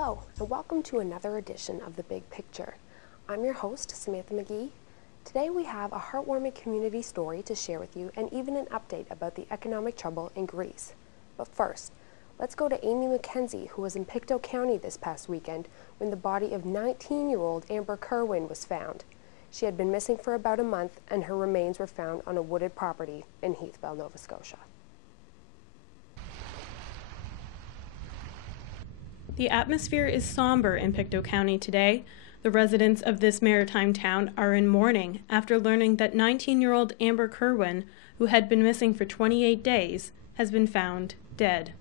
Hello, and welcome to another edition of The Big Picture. I'm your host, Samantha Magee. Today we have a heartwarming community story to share with you and even an update about the economic trouble in Greece. But first, let's go to Amy Mackenzie, who was in Pictou County this past weekend when the body of 19-year-old Amber Kerwin was found. She had been missing for about a month, and her remains were found on a wooded property in Heathbell, Nova Scotia. The atmosphere is somber in Pictou County today. The residents of this maritime town are in mourning after learning that 19-year-old Amber Kerwin, who had been missing for 28 days, has been found dead.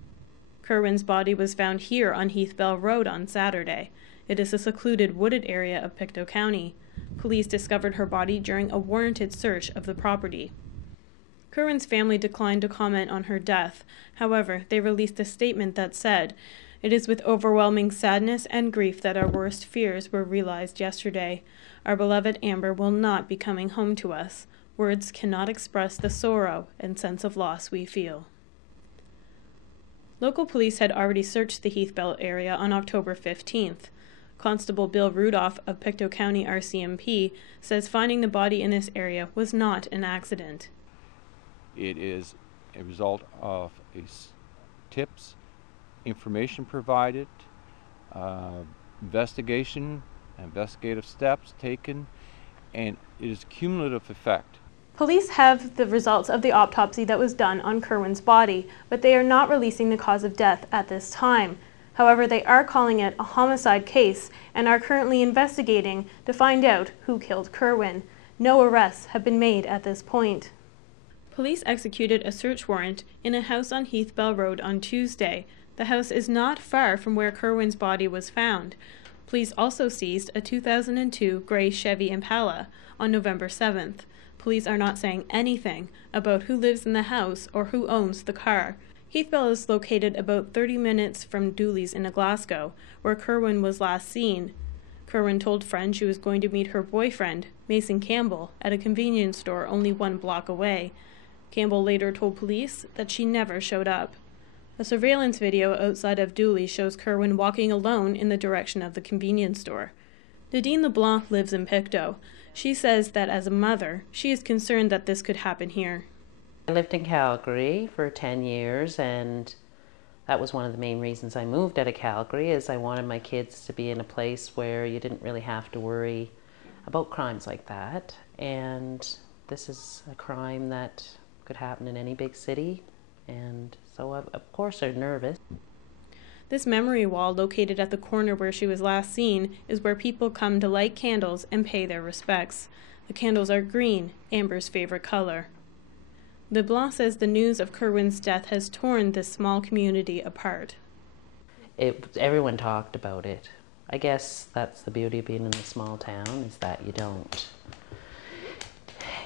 Kerwin's body was found here on Heathbell Road on Saturday. It is a secluded wooded area of Pictou County. Police discovered her body during a warranted search of the property. Kerwin's family declined to comment on her death. However, they released a statement that said, "It is with overwhelming sadness and grief that our worst fears were realized yesterday. Our beloved Amber will not be coming home to us. Words cannot express the sorrow and sense of loss we feel." Local police had already searched the Heathbell area on October 15th. Constable Bill Rudolph of Pictou County RCMP says finding the body in this area was not an accident. It is a result of tips, information provided, investigative steps taken, and it is cumulative effect. Police have the results of the autopsy that was done on Kerwin's body, but they are not releasing the cause of death at this time. However, they are calling it a homicide case and are currently investigating to find out who killed Kerwin. No arrests have been made at this point. Police executed a search warrant in a house on Heathbell Road on Tuesday. The house is not far from where Kerwin's body was found. Police also seized a 2002 gray Chevy Impala on November 7th. Police are not saying anything about who lives in the house or who owns the car. Heathbell is located about 30 minutes from Dooley's in Glasgow, where Kerwin was last seen. Kerwin told friends she was going to meet her boyfriend, Mason Campbell, at a convenience store only 1 block away. Campbell later told police that she never showed up. A surveillance video outside of Dooley shows Kerwin walking alone in the direction of the convenience store. Nadine LeBlanc lives in Pictou. She says that as a mother, she is concerned that this could happen here. I lived in Calgary for 10 years, and that was one of the main reasons I moved out of Calgary, is I wanted my kids to be in a place where you didn't really have to worry about crimes like that. And this is a crime that could happen in any big city, and so of course they're nervous. This memory wall located at the corner where she was last seen is where people come to light candles and pay their respects. The candles are green, Amber's favorite color. LeBlanc says the news of Kerwin's death has torn this small community apart. Everyone talked about it. I guess that's the beauty of being in a small town, is that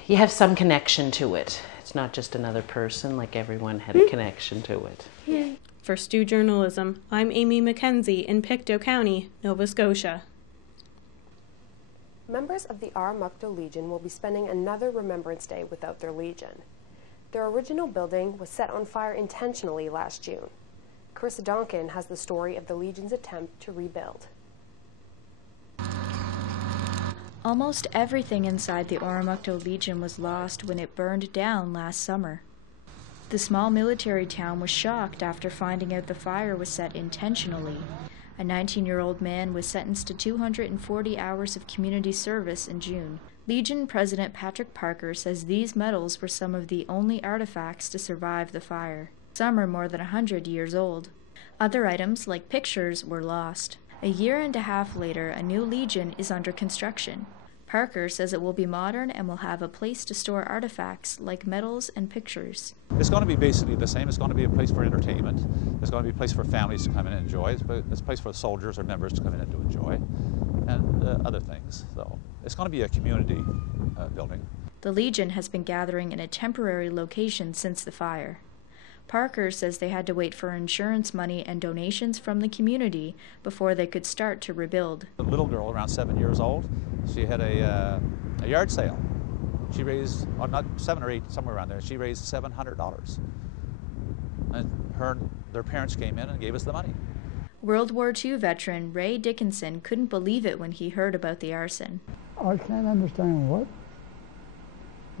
you have some connection to it. It's not just another person, like everyone had a connection to it. Yay. For Stu Journalism, I'm Amy Mackenzie in Pictou County, Nova Scotia. Members of the Armagh Legion will be spending another Remembrance Day without their Legion. Their original building was set on fire intentionally last June. Chris Donkin has the story of the Legion's attempt to rebuild. Almost everything inside the Armagh Legion was lost when it burned down last summer. The small military town was shocked after finding out the fire was set intentionally. A 19-year-old man was sentenced to 240 hours of community service in June. Legion President Patrick Parker says these medals were some of the only artifacts to survive the fire. Some are more than 100 years old. Other items, like pictures, were lost. A year and a half later, a new Legion is under construction. Parker says it will be modern and will have a place to store artifacts like medals and pictures. It's going to be basically the same. It's going to be a place for entertainment. It's going to be a place for families to come in and enjoy. It's a place for soldiers or members to come in and to enjoy, and other things. So it's going to be a community building. The Legion has been gathering in a temporary location since the fire. Parker says they had to wait for insurance money and donations from the community before they could start to rebuild. A little girl around 7 years old, she had a yard sale. She raised, well, not 7 or 8, somewhere around there, she raised $700. And their parents came in and gave us the money. World War II veteran Ray Dickinson couldn't believe it when he heard about the arson. I can't understand what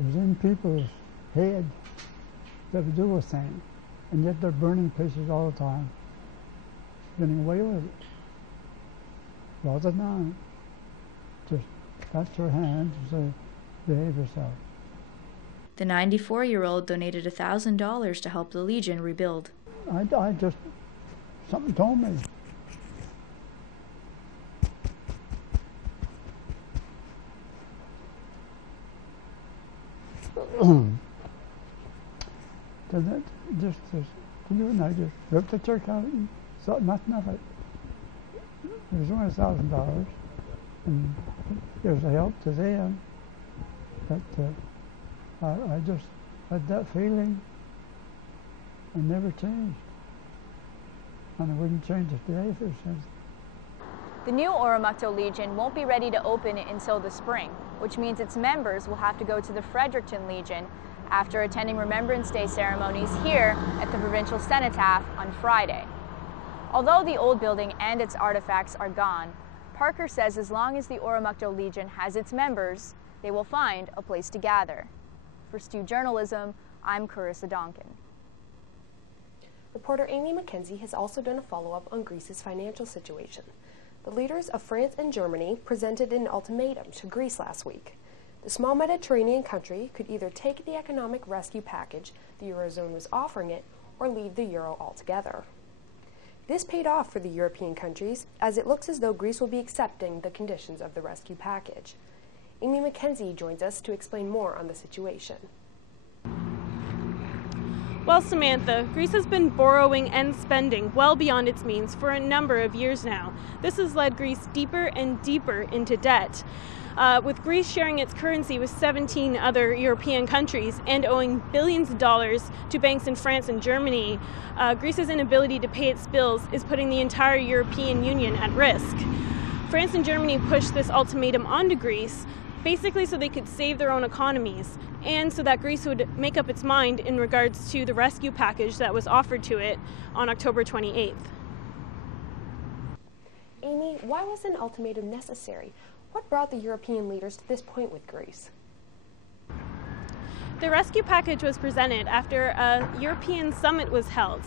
is in people's head that would do a thing, and yet they're burning places all the time, getting away with it. Rather than just pat your hands and say, behave yourself. The 94-year-old donated $1,000 to help the Legion rebuild. I just, something told me. You and I just looked at your account and thought nothing of it. It was only $1,000, and it was a help to them. But I just had that feeling and never changed. And I wouldn't change it today if it was changed. The new Oromocto Legion won't be ready to open until the spring, which means its members will have to go to the Fredericton Legion after attending Remembrance Day ceremonies here at the Provincial Cenotaph on Friday. Although the old building and its artifacts are gone, Parker says as long as the Oromocto Legion has its members, they will find a place to gather. For Stu Journalism, I'm Carissa Donkin. Reporter Amy Mackenzie has also done a follow-up on Greece's financial situation. The leaders of France and Germany presented an ultimatum to Greece last week. The small Mediterranean country could either take the economic rescue package the Eurozone was offering it or leave the euro altogether. This paid off for the European countries, as it looks as though Greece will be accepting the conditions of the rescue package. Amy Mackenzie joins us to explain more on the situation. Well, Samantha, Greece has been borrowing and spending well beyond its means for a number of years now. This has led Greece deeper and deeper into debt. With Greece sharing its currency with 17 other European countries and owing billions of dollars to banks in France and Germany, Greece's inability to pay its bills is putting the entire European Union at risk. France and Germany pushed this ultimatum onto Greece, basically so they could save their own economies, and so that Greece would make up its mind in regards to the rescue package that was offered to it on October 28th. Amy, why was an ultimatum necessary? What brought the European leaders to this point with Greece? The rescue package was presented after a European summit was held.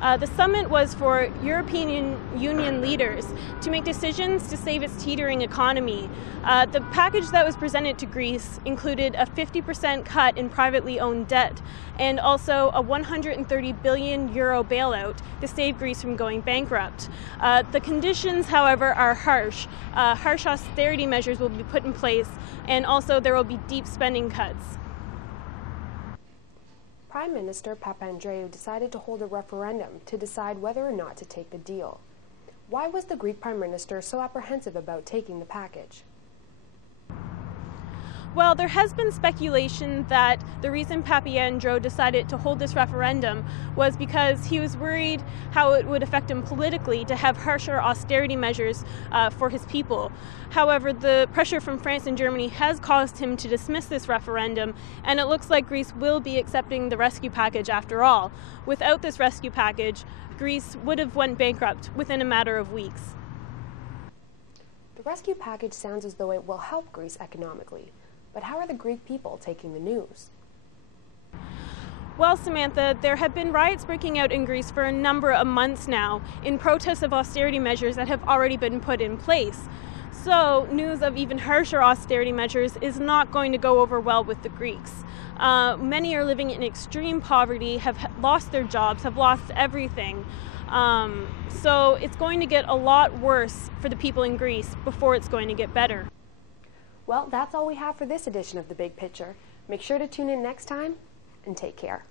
The summit was for European Union leaders to make decisions to save its teetering economy. The package that was presented to Greece included a 50% cut in privately owned debt and also a 130 billion euro bailout to save Greece from going bankrupt. The conditions, however, are harsh. Harsh austerity measures will be put in place, and also there will be deep spending cuts. Prime Minister Papandreou decided to hold a referendum to decide whether or not to take the deal. Why was the Greek Prime Minister so apprehensive about taking the package? Well, there has been speculation that the reason Papandreou decided to hold this referendum was because he was worried how it would affect him politically to have harsher austerity measures for his people. However, the pressure from France and Germany has caused him to dismiss this referendum, and it looks like Greece will be accepting the rescue package after all. Without this rescue package, Greece would have went bankrupt within a matter of weeks. The rescue package sounds as though it will help Greece economically. But how are the Greek people taking the news? Well, Samantha, there have been riots breaking out in Greece for a number of months now in protest of austerity measures that have already been put in place. So news of even harsher austerity measures is not going to go over well with the Greeks. Many are living in extreme poverty, have lost their jobs, have lost everything. So it's going to get a lot worse for the people in Greece before it's going to get better. Well, that's all we have for this edition of The Big Picture. Make sure to tune in next time, and take care.